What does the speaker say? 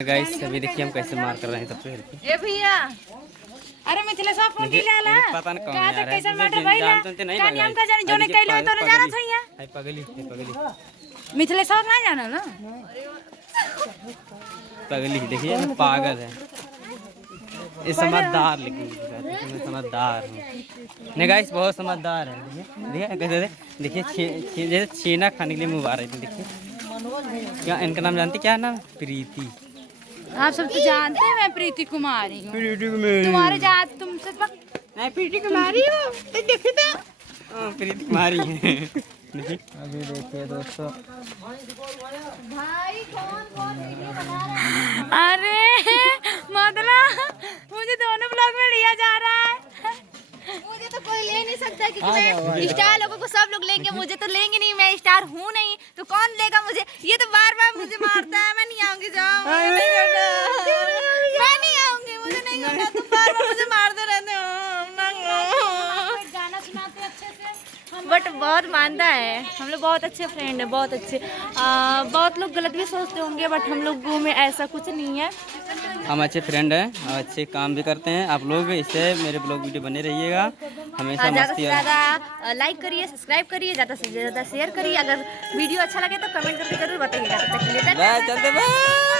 Guys अभी देखिए हम कैसे मार कर रहे हैं सबसे हेल्प। ए भैया अरे मिथिले सब फोन की लाला पता न कौन का यार तो कैसे है माटे भइला जानते नहीं का नियम का जाने जोने कैले तो न जाना छैया है पगली मिथिले सब ना जाना ना पगली देखिए पागल है ये समझदार लेकिन मैं समझदार हूँ नहीं गाइस बहुत समझदार है देखिए देखिए देखिए जैसे छीना खाने के लिए मुँह आ रहे थे देखिए क्या इनका नाम जानते क्या नाम प्रीति आप सब तो जानते हैं मैं प्रीति कुमारी हूँ प्रीति कुमारी तुम्हारे जात तुमसे मैं प्रीति कुमारी हूँ देखिए तो प्रीति कुमारी है अभी देखिए दोस्तों भाई कौन वीडियो बना रहा है अरे मतलब मुझे दोनों ब्लॉग में लिया जा रहा है मुझे तो कोई ले नहीं सकता क्योंकि मैं स्टार लोगों को सब लोग लेंगे मुझे तो लेंगे नहीं मैं स्टार हूँ नहीं तो कौन लेगा मुझे ये तो बार बार मुझे मारता है मैं नहीं आऊंगी जाओ मैं नहीं आऊंगी मुझे नहीं करना तुम बार बार मुझे मारते रहते हो गाना सुनाते अच्छे से बट बहुत मानता है हम लोग बहुत अच्छे फ्रेंड हैं बहुत अच्छे बहुत लोग गलत भी सोचते होंगे बट हम लोगों में ऐसा कुछ नहीं है हम अच्छे फ्रेंड हैं और अच्छे काम भी करते हैं आप लोग इससे मेरे ब्लॉग वीडियो बने रहिएगा हमेशा ज़्यादा मस्ती से ज़्यादा लाइक करिए सब्सक्राइब करिए ज़्यादा से ज़्यादा शेयर करिए अगर वीडियो अच्छा लगे तो कमेंट करके जरूर बताइएगा तब तक के लिए चलते बाय